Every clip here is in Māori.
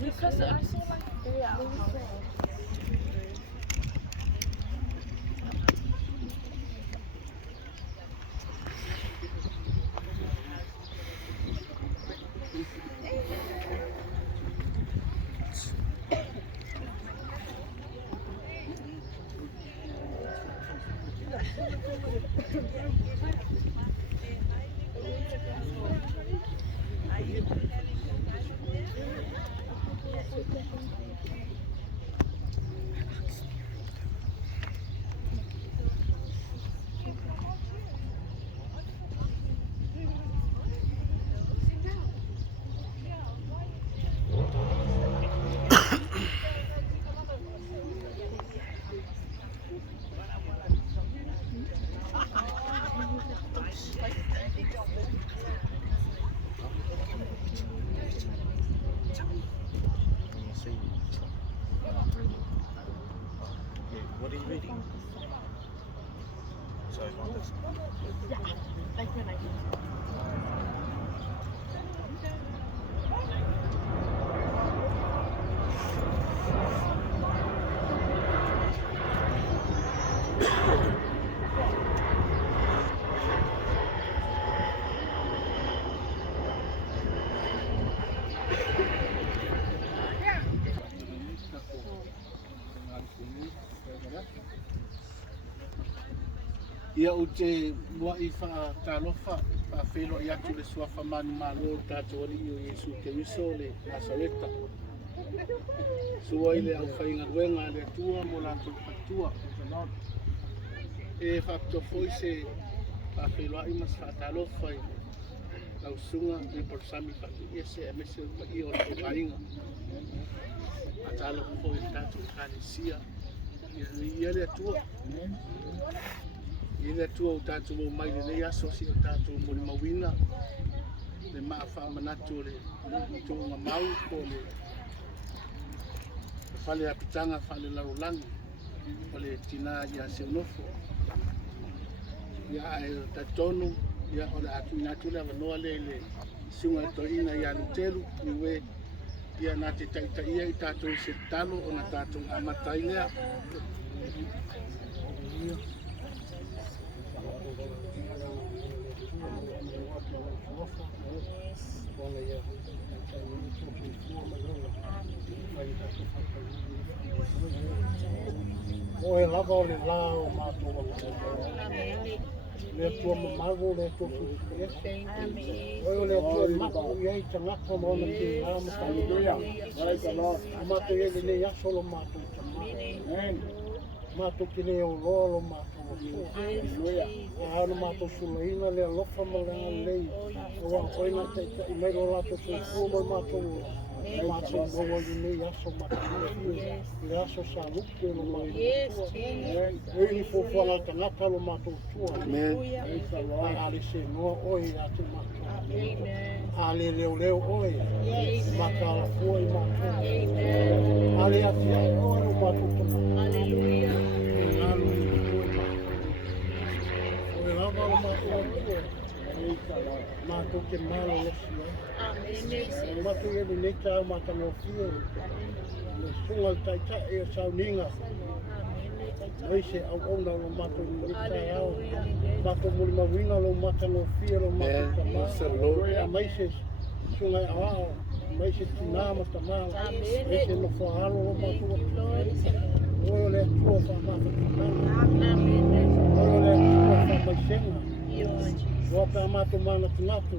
Because I saw like What are you reading? Sorry, not this. Ia o te mua I whaatalofa whawhelo I atu le suafa mani malo tātou ali I o Yesu Keriso le Nazareta. Sua I le au whainga ruenga le atua mo lātou patua. E whaptofoi se whawhelo ai mas whaatalofa I lau sunga le porsami whatu ia se amese o pa I o le kainga. Atalofa foi tātou kālesia. Ia le atua. Ia tua o tātou mo mai le aso si o tātou mo le mawina le maafa manatu le tōnga mau ko le whale apitanga whale larolangi o le tina ia Siaunofo ia e tatonu ia o le atu inatu le avanoa le sunga toina ia lutelu iwe ia nā te taitaia I tātou se talo o na tātou amatai lea. O e lava o le la o matou le tua mamago le tua furukurese o le tua maku I ai tangata mo na ki ngama haleluya matou e le yaso lo matou matou ki le o lolo matou haleluya ana matou sulaina le alofa malanga lei o a koina te I mai lo lato fu mo matou matou mo le yaso matou le yaso sa luke lo matou e ni fo fo la tangata lo matou amen ale se no oi ate matou ale leo oi makala foi matou ale ate oi lo matou haleluya matou ke malo le sia matou e le neta matano fio le sunga taita e sauninga ai se au ona lo matou neta au matou mo mawina lo matano fio lo matou mai se sunga ao mai se tina matama e se no falo lo matou o le tua fa matou o le tua fa mai senga o pa matou mana tunatu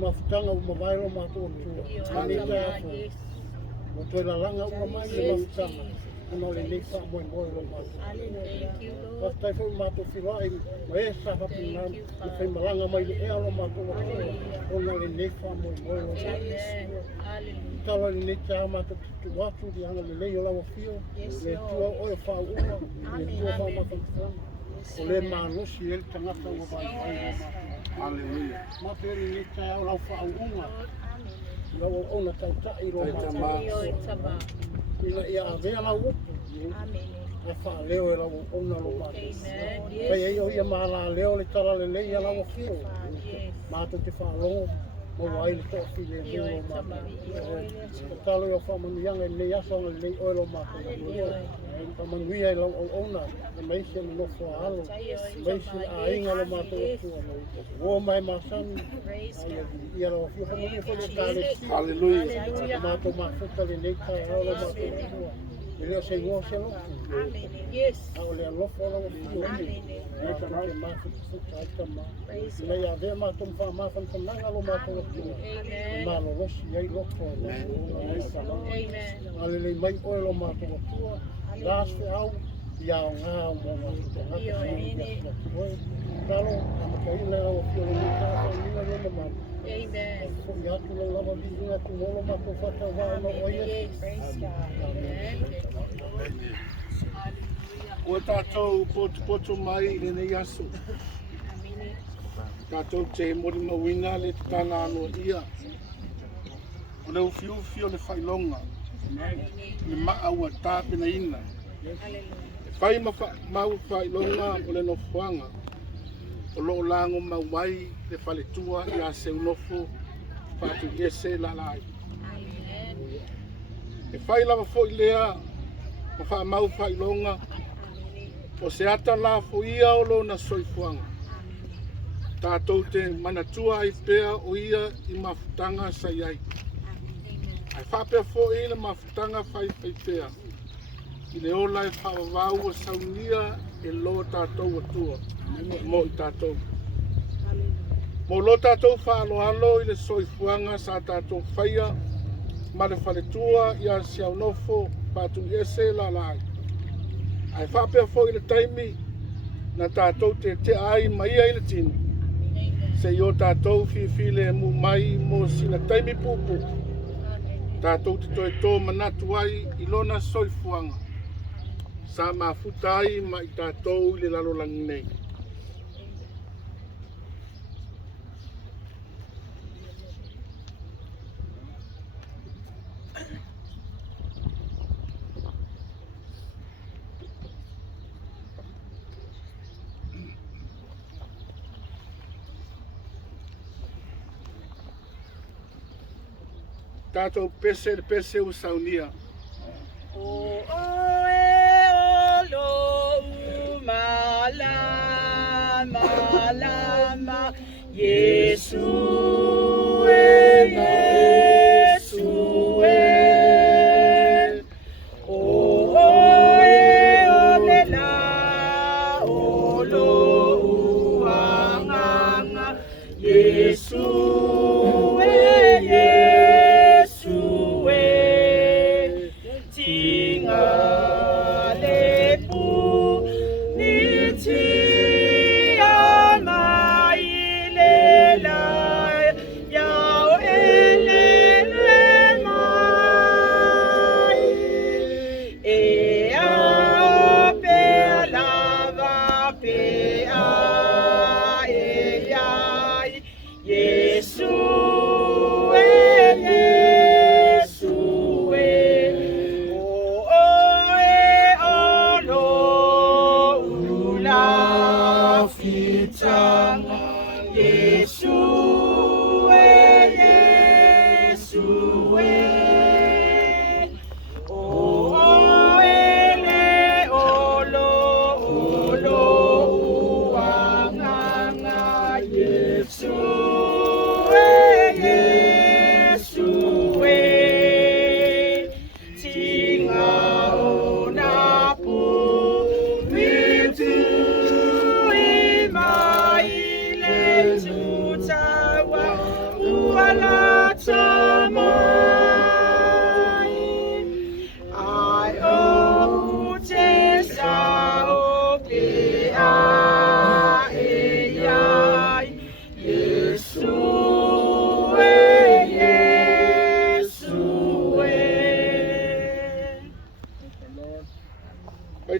mafutanga o mabailo matou tu ani tafu o te lalanga o mai le mafutanga no le lefa mo lo matou o tai fo matou filai e sa fa pinam o fai malanga mai le ea lo matou o no le lefa mo lo tala le neta matou tu watu di anga le leio la fio le tua o fa uma le tua fa matou o le manusi el tangata o vai haleluya matou le neta o la fa uma lo ona tautai lo matou ina ia avea la upu a fa leo e la ona lo matou pai e o ia mala leo le tala le leia la fio Mātou te whālongo, mo wai le tō ki le mōlo mātou. Talo i o whamanuianga i nei asanga i nei oilo mātou. Whamanuia i lau au ona, e meisi anu nofo a alo, meisi a inga lo mātou atua. Wō mai māsani, i alo a whio whamanuia whale kāle si. Hallelujah. Mātou māwhuta le nei kai alo mātou atua. I leo se ngō se lofu. Yes. Ao le alofo ala o whio. Nei ka nau māwhuta ai tama. Nei a vea mātou mwha māwhan whananga lo mātou atua. Mālo rosi ei loko. Alele mai oilo mātou atua. Lāswe au, iau ngā o mō mātou. Talo, amakai le au whio le nei kā whanina roma mātou. Amen. Fui atu lo lava vizinga tu molo mātou whakawā no oia. O tātou potu mai le nei aso. Tātou te mori mawina le te tāna anua ia. O leo fiu le whailonga. Le maa ua tāpena ina. E whai mau whailonga o le nofuanga. O loo lango mawai le whaletua i a Siaunofo Laalaai. E whai lava fo i lea ma wha mau whailonga. O se ata la fo ia o lo na soifuanga. Tātou te manatua i pēa o ia i mafutanga sa iai. Ai whapea fo i le mafutanga whai pēa. I le ola e whawawau o saunia e lo tātou atua. Mo i tātou. Mo lo tātou whaaloalo i le soifuanga sa tātou whaia ma le whaletua i a Siaunofo Laalaai. Ai whapea fo i le taimi na tātou te ai mai ai le tino. Se i o tātou whiwhile e mu mai mo sina taimi pupu. Tātou te toi tō manatu ai i lona soifuanga. Sa mafuta ai ma i tātou i le lalolangi nei. Tātou pese o saunia. O e olo malama Yesu Yesu o e olela olo uanganga Yesu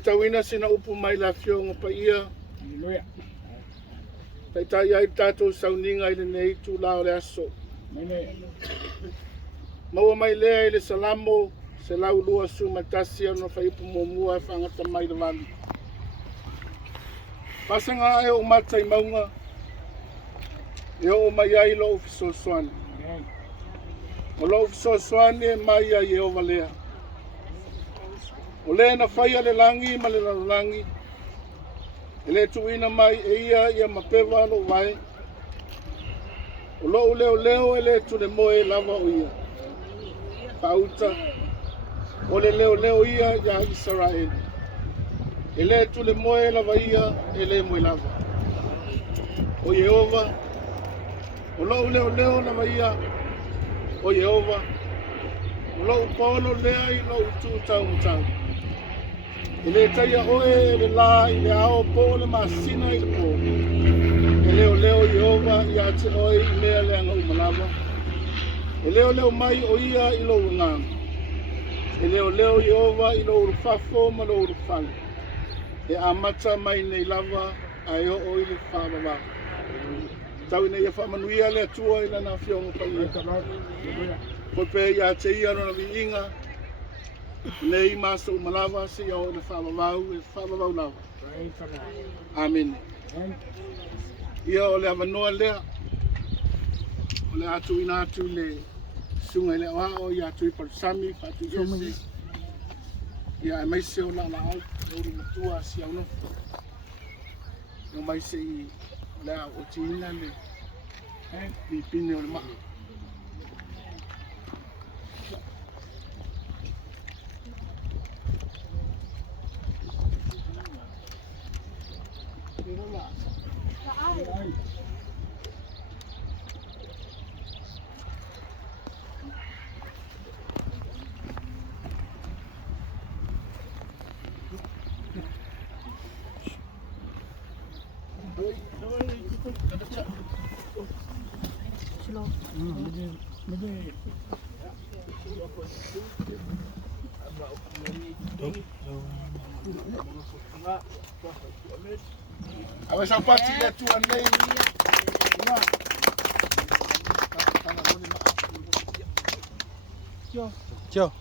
Tawina sina upu mai la fionga pa ia. Tai ai tātou sauninga i le nei tu lao le aso. Maua mai lea i le salamo se lau lua su matasi ana whaipu momua e whangata mai le wali. Pasanga e o mata i maunga. E o mai ai lo fisosoani. O lo fisosoani e mai ai e o valea. O le na whaia le langi ma le langi. E le tuina mai e ia mapewa lo vai. O lo leo e le tu le moe lava o ia. Pauta. O le leo ia Israel. E le tu le moe lava ia e le moe lava. O Yehova. O lo leo lava ia o Yehova. O lo polo lea i lo tu tau. E le taia oe le la i le ao po le masina i le po. E leo Yehova i a te oe i mea le anga umalava. E leo mai o ia i lo ungang. E leo Yehova i lo urufafo ma lo urufang. E amata mai nei lava a eo o i le whaamama. Tau ina ia whaamanuia le atua i lana whionga pa ia. Ko pe ia te ia rona vi inga. Nei maso umalava si o le whaamamau lava. Amen. Ia o le avanoa lea. O le atu ina atu le sunga le oao ia atu i palusami, atu i ese. Ia e maise o Laalaai, e uri matua Siaunofo. No maise i lea o tina le pipine o le maa. Awe sa pati le tu anei. Ciao.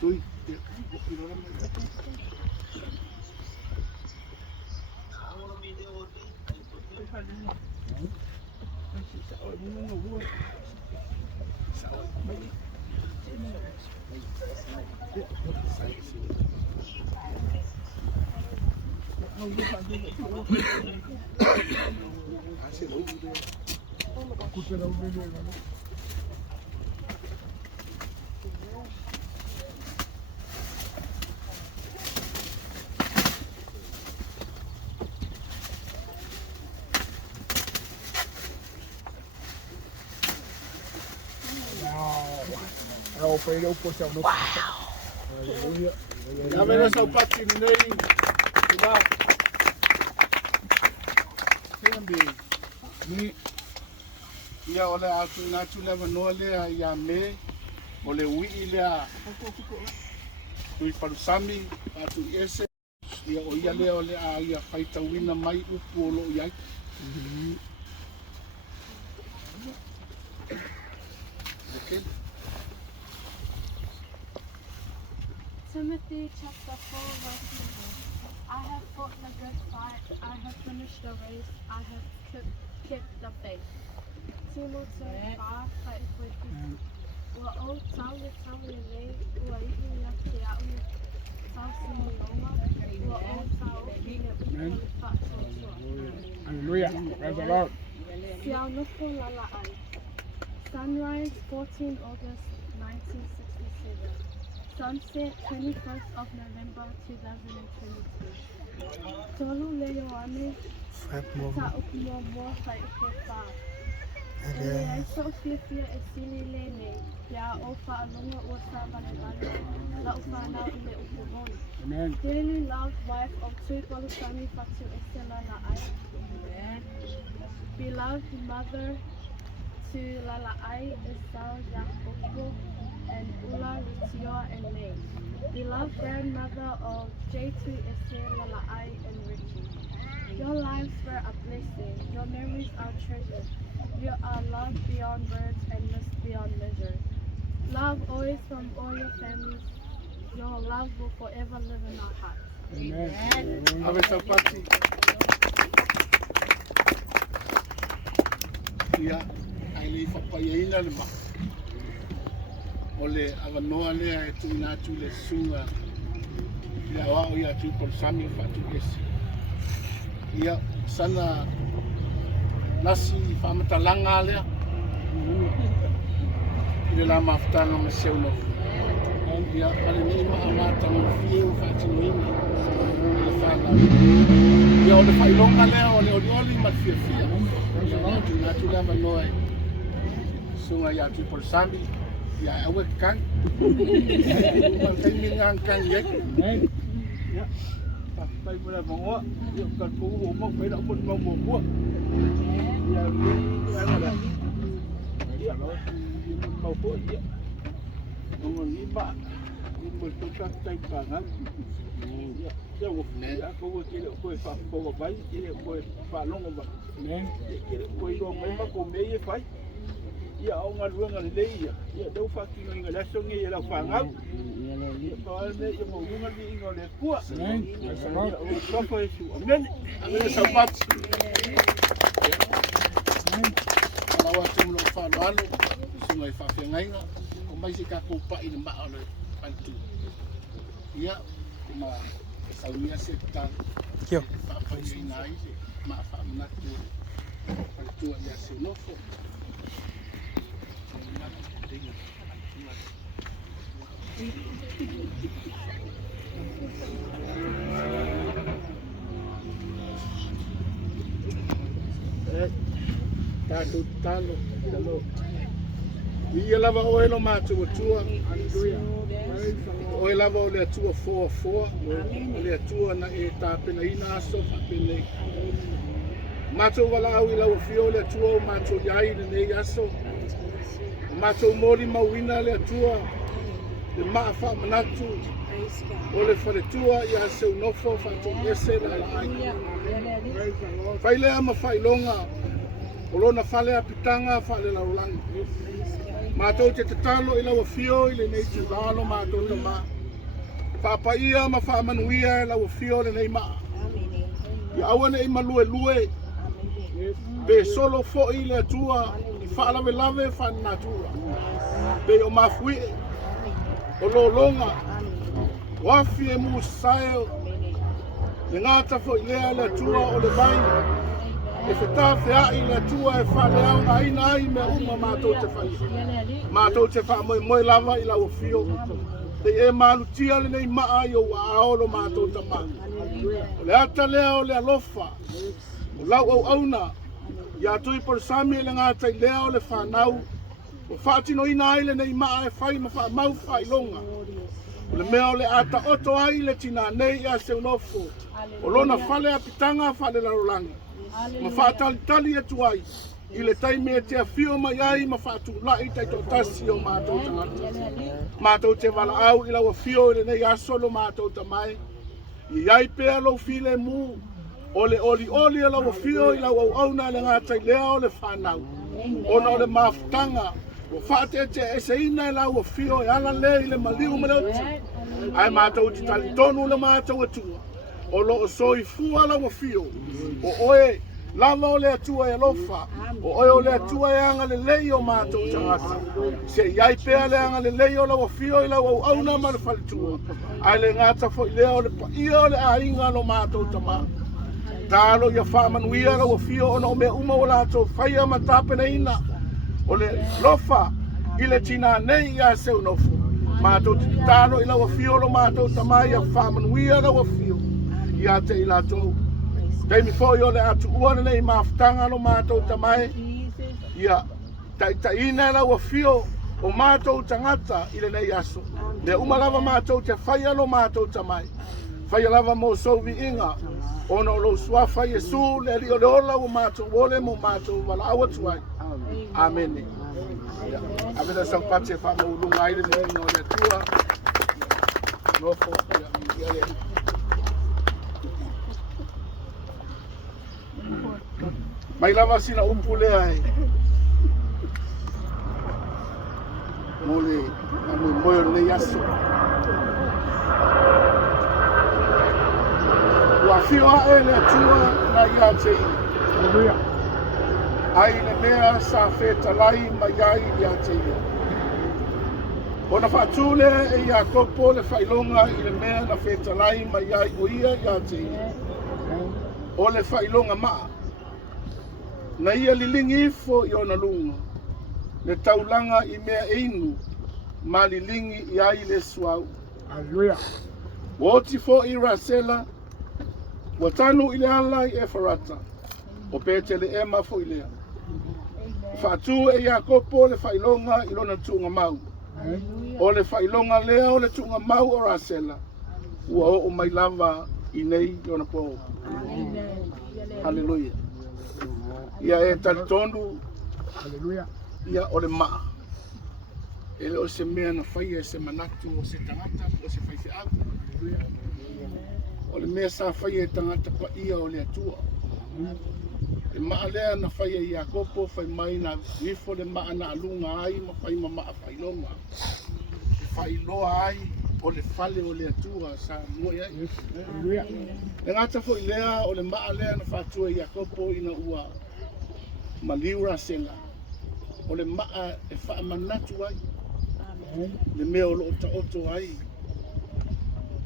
Tui. Ya mena sa pati nei. Ba. Ni ia ole atu na tu leva no le ia me ole wi le a tu palusami atu ese ia o ia le ole a ia faita wina mai upu lo ia. Okay. Timothy chapter 4 verse 7. I have fought the good fight, I have finished the race, I have kept the faith. Timothy 5 5. Ua o tau le lei, ua ihi ia te au tau simulonga, ua o tau i le upo le whātotua. Hallelujah. Praise the Lord. Siaunofo Laalaai. Sunrise 14 August 1967. Sunset 21st of November 2022. Tolu leo ane ta ukimo mo sai upo wha. Ai so fia e sili lene. Kia o whaalonga o sa vale la o whanau i le upumoni. Amen. Dearly loved wife of Tuipalusami Fatu Estela Laai. Beloved mother to Laalaai, Esau, Jacopo, and Ula, Ritio, and May. Beloved grandmother of J2 Estela Laalaai and Richie. Your lives were a blessing. Your memories are treasured. You are loved beyond words and missed beyond measure. Love always from all your families. Your love will forever live in our hearts. Amen. Ave sapati. Ia, ai le whapaiaina le ma. O le awanoa lea e tuina atu le sunga. Ia wao ia Tuipalusami Fatu Esi. Ia sana nasi whamatalanga lea. I le la mawhitanga me Siaunofo. Ia ale nei maa mata mo fiu whaatinoina. Le whanau. Ia o le whailonga lea o le oli ma fia. Ia tuina atu lea manoa e. Sunga ia Tuipalusami. Ia awe kang. Malkai mingang kang yek. Pai mula mongo, yo kan pugu mo pai da pun mo mo. Ya ada. Ya lo mau po ya. Mo ni ba. Ni mo to ka tai pangan. Ya, ya wo ya ko wo kile ko fa ko bai kile ko fa longo ba. Ne, kile ko ro mai ma ko me ye fai. Ya o nga ruanga le ia. Ya dau fa ki nga la so nge la fa ngau. Paul me yo mo runga ni ngo le kua. O sofa isu. Amen. Amen sapat. Ala wa tumlo fa lo sungai fa fengainga. Ko mai se ka ko pa i ma ole pantu. Ya ma saunia se ta. Kio. Pa pa ni nai ma fa matu. Pantu ya Siaunofo. Tatu talo, talo. Ia lava oe lo mātua tua. Oe lava o le atua foa. O le atua na e tāpena ina aso whapene. Mātua wala au I lau fio le atua o mātua iai le nei aso. Mātua mori mauina le atua. Le maa wha manatu. O le wharetua ia Siaunofo Fatu Esi Laalaai. Whaile ama whailonga. O lona whale apitanga whale laulangi. Mātou te tatalo I lau fio I le nei tu lalo mātou ta maa. Whapaia ma whamanuia I lau fio le nei maa. Ia awane I malue. Be solo fo I le atua. I whaalawe lave whanatua. Be o mafui. O lolonga. Wafi e mu saio. Le ngata fo I lea le atua o le vai. E whetawhi ai le tua e whaleau na ina ai me uma mātou te whai. Mātou te wha moe lava I lau fio. Te e malutia le nei maa I o aolo mātou ta maa. O le ata lea o le alofa. O lau au auna. Ia Tuipalusami le ngata I lea o le whanau. O whaatino ina ai le nei maa e whai ma wha mau whai longa. O le mea o le ata oto ai le tina nei a Siaunofo. O lona whale apitanga whale larolangi. Ma whaatalitali atu ai. I le taime e te awhio mai ai ma whaatulai tai tō tasi o mātou tangata. Mātou te wala au I lau awhio I le nei asolo mātou tamai. I ai pēr lau while mū. O le oli e lau awhio I lau au auna le ngātai lea o le whanau. Ona o le mawhtanga. O whaate te eseina I lau awhio E ala le I le maliu malauti. Ai mātou te tali tonu le mātou atua. O lo o soi fua lau awhio. O oe lava o le atua e lofa. O oe o le atua e anga le lei o mātou tangata. Se iai pēr le anga le lei o lau awhio I lau au auna ma le whalitua. Ai le ngata fo I lea o le paia o le ainga lo mātou tamā. Tālo ia whamanuia lau awhio ona o mea uma o lātou whaia ma tāpena ina. O le lofa I le tina nei ia Siaunofo. Mātou te tālo I lau awhio lo mātou tamā ia whamanuia lau awhio. Ia te I lātou. Kei mi fo I o le atu uana nei mawhtanga lo mātou tamai. Ia taitaina la ua fio o mātou tangata i le nei aso. Le umalava mātou te whaia lo mātou tamai. Whaia lava mo sovi inga. Ono lo suafa Yesu le rio le ola o mātou ole mo mātou wala awa tuai. Amen. Avela sang pate wha maulunga aile le inga o le tua. Nofo ia le. Mai lava sina upu le ai. Mole amo moyo le yaso. Wa fio e le tua na ia te. Ai le mea sa feta lai mai ai ia te. Ona fatule e ia kopo le failonga i le mea na feta lai mai ai o ia te. O le failonga maa. Na ia lilingi fo i ona lunga. Le taulanga i mea einu, ma lilingi i ai le suau. Aleluia. Woti fo i rasela, watanu i le ala i e farata, o pete le ema fo i lea. Fatu e Iakopo le failonga i lona tunga mau. O le failonga lea o le tunga mau o rasela, ua o mai lava i nei lona po. Haleluia. Ia e talitonu. Aleluia. Ia o le maa. Ele o se mea na whaia se manatu o se tangata o se whaife agu. O le mea sa whaia e tangata pa ia o le atua. Le maa lea na whaia i Iakopo whai mai na nifo le maa na alunga ai ma whai ma maa whailonga. Le whailoa ai o le whale o le atua sa mua iai. Le ngata fo i lea o le maa lea na whatua i Iakopo ina ua maliura senga. O le maa e wha manatu ai. Le mea o lo ota oto ai.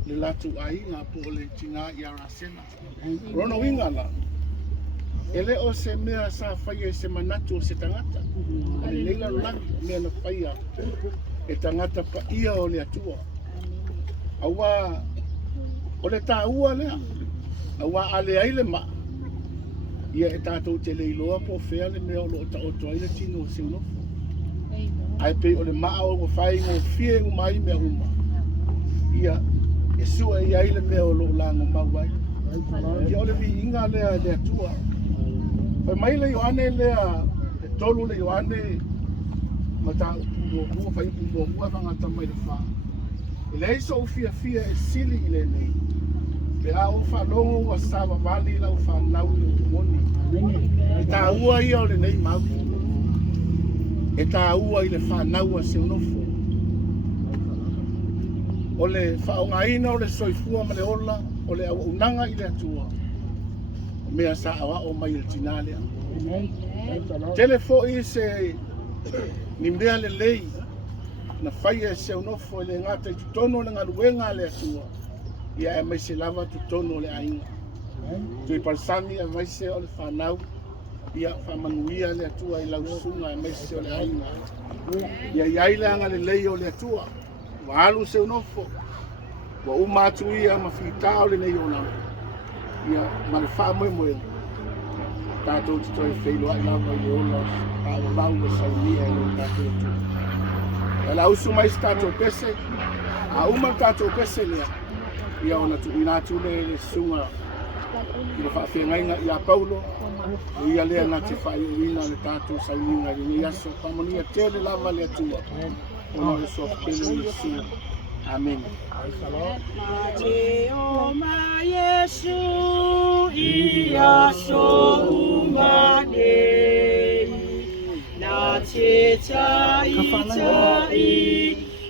Le latu ai ngā po le tina i arasena. Rono wingala. Ele o se mea sa whaia se manatu o se tangata. Ale neila laki mea na whaia e tangata pa ia o le atua. Awa o le tā ua lea. Awa ale ai le maa. Ia e tātou te leiloa po whea le mea o lo ota oto ai le tino o Siaunofo. Ai pe o le maa o whai ngō fie ngu mai mea uma. Ia e sua i ai le mea o lo lango mawai. Ia o le vi inga lea le atua. Whai mai le Ioane lea, e tolu le Ioane, ma tā upumua, whai upumua wangata mai le wha. E le iso o fia fia e sili i le nei. Pe a o whalongo wa sawa wali lau whanau le umoni. E tā ua ia o le nei mau. E tā ua i le whanau a Siaunofo. O le whaongaina o le soifua ma le ola, o le awa unanga i le atua. O mea sa awa o mai il tinalea. Telefo i se ni mea le lei na whaia e Siaunofo i le ngata i tutono le ngaluenga le atua. Ia e mai se lava tutono le ainga. Tui palsami e mai se o le whanau. Ia whamanuia le atua i lausunga e mai se o le ainga. Ia iai anga le lei o le atua. Wa alu Siaunofo. Wa umatu ia ma whitao le nei o lama. Ia ma le wha moe moe. Tātou te toi whailoa i lava i ola. Tātou lau e saunia i lo tātou atua. E la usu mai se tātou pese. A uma tātou pese lea. Ia ona tu inatu le sunga i le whaawhengainga i a Paulo. Ia lea na te whaeruina le tātou sauninga i ni aso. Pamonia tele lava le atua. Ona e soa pele le sunga. Amen. Te o ma Yesu i aso umane. Na te tai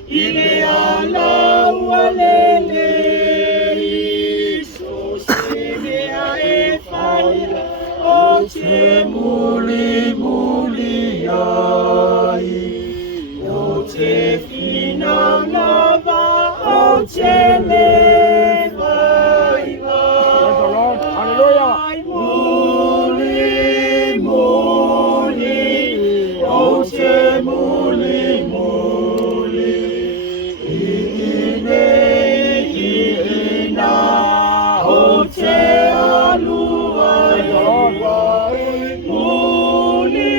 i le ala ua lele. O te muli muli ai, o te fina lava, o te leva i vai. Muli muli, o te muli muli, i nei i ina, o te alua. Muli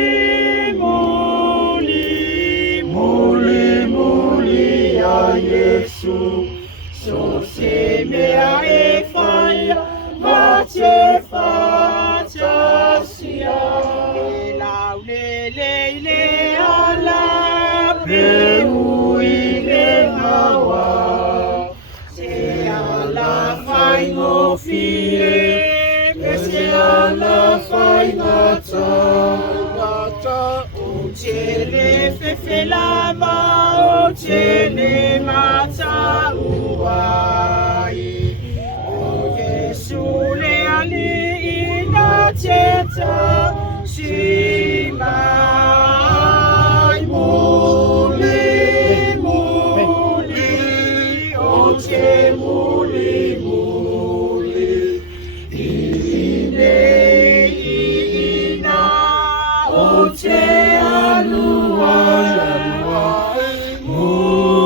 Yesu, so se mea e whaia, ma te whātasia. E lau le leile ala, pe ui le ngawa, se ala whaingo fie, pe se ala whaingata. O te le fefe lama, o te le mata uai. O Yesu le ali ina teta, si mai muli muli, o te muli muli. Ine ina, o te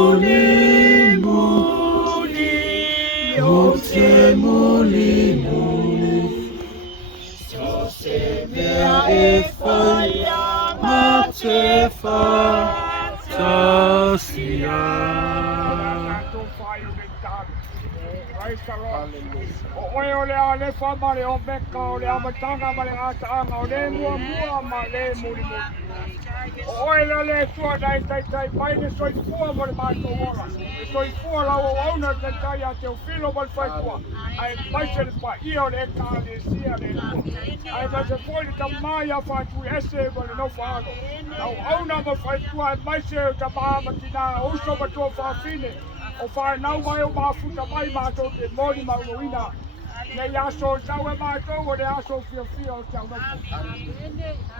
muli muli, o te muli muli. So se mea e whaia, ma te whātasia. Praise the Lord. O oe o le a le whamare o beka o le amatanga ma le ataanga o le mua ma le muri muri. O oe le tua dai tai pai ne soi fua mo le mātou ora. E soi fua lau o auna te tai a te o filo mo le whai tua. Ai mai se le pa ia o le ka le sia le tua. Ai mai se fua le ta mai a whatu ese mo le no whaano. Au auna mo whai tua ai mai se o ta maa matina o uso ma tua whaafine. O whae nau mai o mafuta mai mātou te mori maunoina. Nei aso tau e mātou o le aso fia o Siaunofo.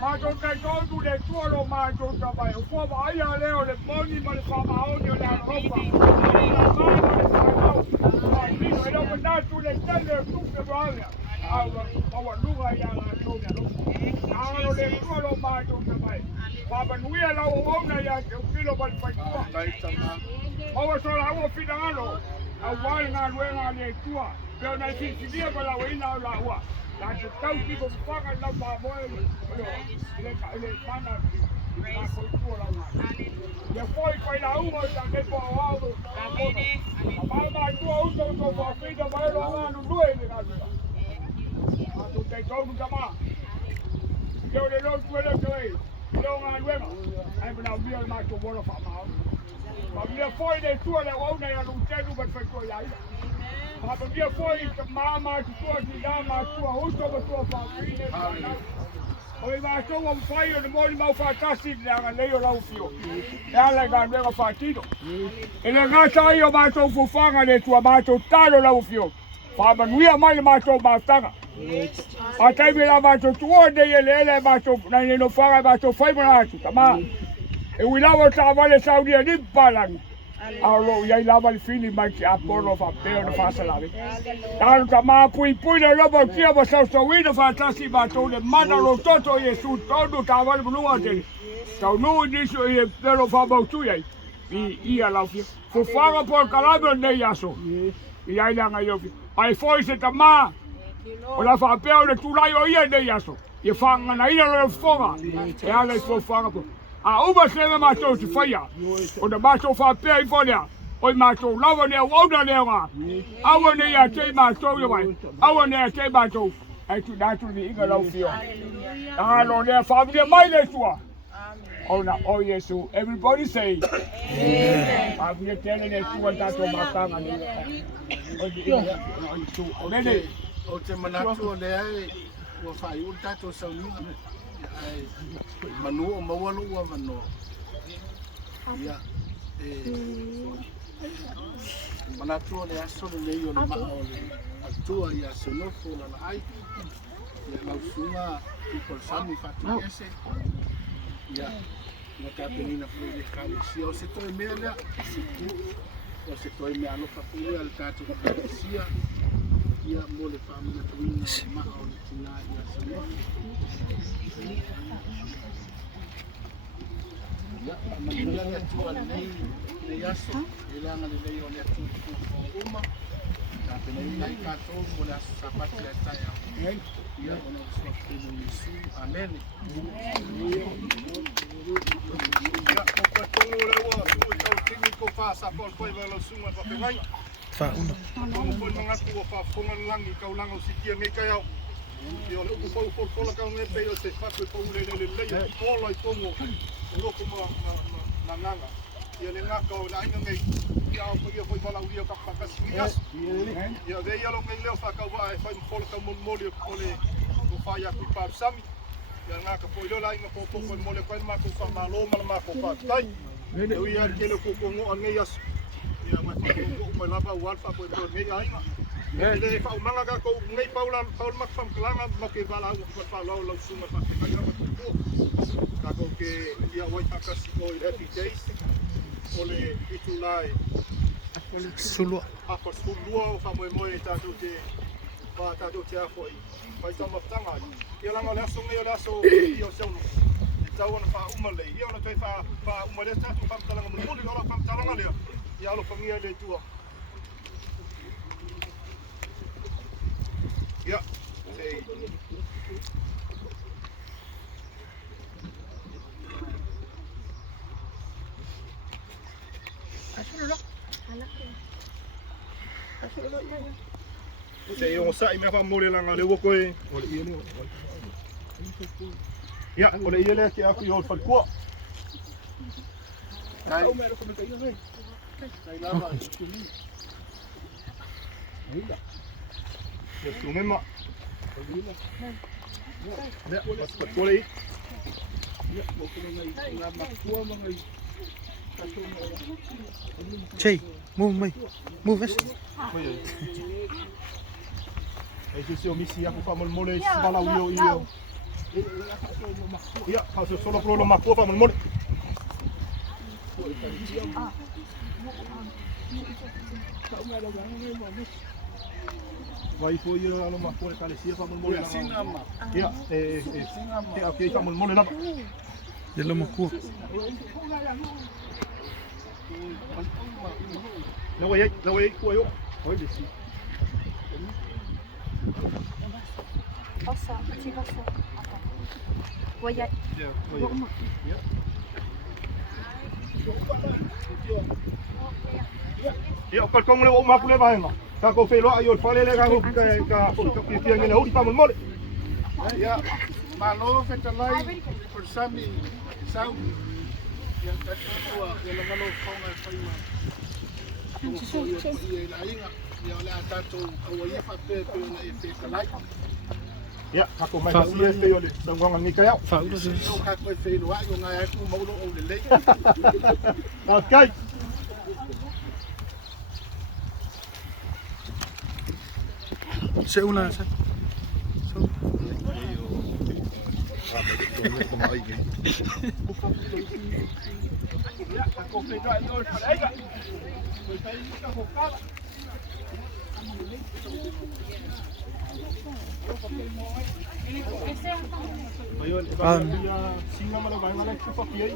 Mātou kai tōtu le tualo mātou tawai. O fua ma aia leo le moni ma le whamaoni o le aropa. O le mai ma le whanau. Mino e lopo natu le tele o tuke rālia. Awa lunga ia la tō le aropa. Aro le tualo mātou tawai. Whapanuia lau o auna ia te upilo ma le whaitua. Maua sola aua whina ano, au wai ngā ruenga le tua, peo nei whiwhinia ma lau ina o la ua. La te tau kiko mwhanga nau mā moe, ile mana, nā koitua lau ngā. Ia whoi koe la uma o ta nepo au au, nā kona. A mai mai tua uto uto whawhina mai lo ngā nunue ni ngā ruenga. A tu te tonu ka mā. Keo le lotu ele koe, leo ngā ruenga. Ai mana mia le mātou wora whamao. Ma mia foi de tua le ona ya lutenu ba fa ko ya. Ma mia foi ka mama tua ki dama tua hosto ba tua fa fine. Oi ma so un faio de mori ma fa tasi la leo la ufio. Ya la ga ngega fa tito. Ele ga sa io ma so fu fanga le tua ma so talo la ufio. Fa ba nuia mai ma so ma tanga. A tai me la ma so tua de ele ma so na no fanga ma so fai ma tu tama. E ui lawa ta wale saudia ni palang. Alo iai lawa li fili mai ki aporo fa peo na whasalari. Tānu ta maa pui na lobo kia wa sau ina whatasi mātou le mana lo toto Yesu tonu ta wale munua te. Tau nui nisu i e pero whamautu iai. I ia laufia. Fu whanga por kalame nei aso. I ai langa iofi. Ai foi se ta maa. O la whapeo le tulai o ia nei aso. I whanga na ina lo whonga. E ala i fu whanga por. A uma sema mātou te whaia, o na mātou whapea I whanea, o I mātou lawa nea wauna nea ngā. Awa nea te mātou ia mai, awa nea te mātou, ai tu nātu ni inga lau whio. Alo nea whamia mai le tua. O na o Yesu, everybody say, Amen. Whamia tele ne tua tātou mātanga nea. O Yesu, o nene. O te manatu o nea e, ua whai un tātou saunina. Manu o mawalu ua manu. Ia, manatu o le aso le nei o le maa o le atua ia Siaunofo Laalaai. Ia lausunga people sami whatu ese. Ia, na kāpenina fui le kālesia. O se toi mea lea, o se toi mea alofa fui le tātou kālesia. Ia mo le whamina tuina o le maa o le tina ia Siaunofo. Ya, manila le tua nei le aso, e langa le lei o le atu uma. Ka penei nai kātou mo le aso sapati le tai au. Ia ona usua kino Yesu. Amen. Ya, o katongo le wa, o tau tingi ko pasa pol foi velo sunga pa pe ngai. Fa una. Mo foi manga ku fa fonga langi ka ulanga sikia me kai au. Yo lo ku foi fola ka me pe yo se fa pe po le polo I pongo. No como nanga. Yo le nga ka la inga ngai. Ya foi bala uria ka pa singas. Yo ve yo lo ngai le fa ka wa foi fola ka mon mole ole ko fa ya ku pa sami. Ya nga ka foi lo la inga po mole ko ma ko fa malo ma ko pa tai. Eu ia aquele cocongo ngai as. Ya ma ko lava o alfa ko ngai ainga. Ele fa manga ka ko ngai paula mak fam klanga ma ke bala ko fa lo sunga pa ka ko ke ia wai taka ko happy days. Ole itulai. Sulua. A ko sulua fa mo ta do te pa ta do te a foi. Pai tama tanga. Ia langa le so ngai le so io Siaunofo. Tau ana fa umale. Ia ona toi fa umale ta tu fa talanga mo muli ora fa talanga le. Ia lo famia le tua. Ia. Sei. Sei o sai me fa mole langa le woko e. Ole ia no. Ja, ole ia le ke aku yo fa ko. Kai. Kai lava. Ya tu mema. Ya, pas patole. Ya, mo ko ngai na matua mangai. Che, move. Ai se o misi aku fa mole bala yo. Ya, paso solo pro lo matua fa mole. Vai foi ir a lo matua le calesia fa mole. Ya, okay, fa mole la. Ya lo makua. No way, yo. Oi, desci. Ossa, tira ossa. Voy a... Ja, ja. Ja, per come le ma pure vai ma. Ka ko fe lo ayo fa le ka pi ngene uri pa mole. Ja, ma lo fe ta lai per sami sau. Ja, ta tua, ya lo malo fonga fa ma. Ja, la ta to o ia fa pe na e fe ta lai. Ja, ako mai kasi este yo le dangwang ni kaya. Fa una. No ka ko fe lo ayo nga aku mau lo o le le. Okay. Se una. Singa mana vai mana chupa piai.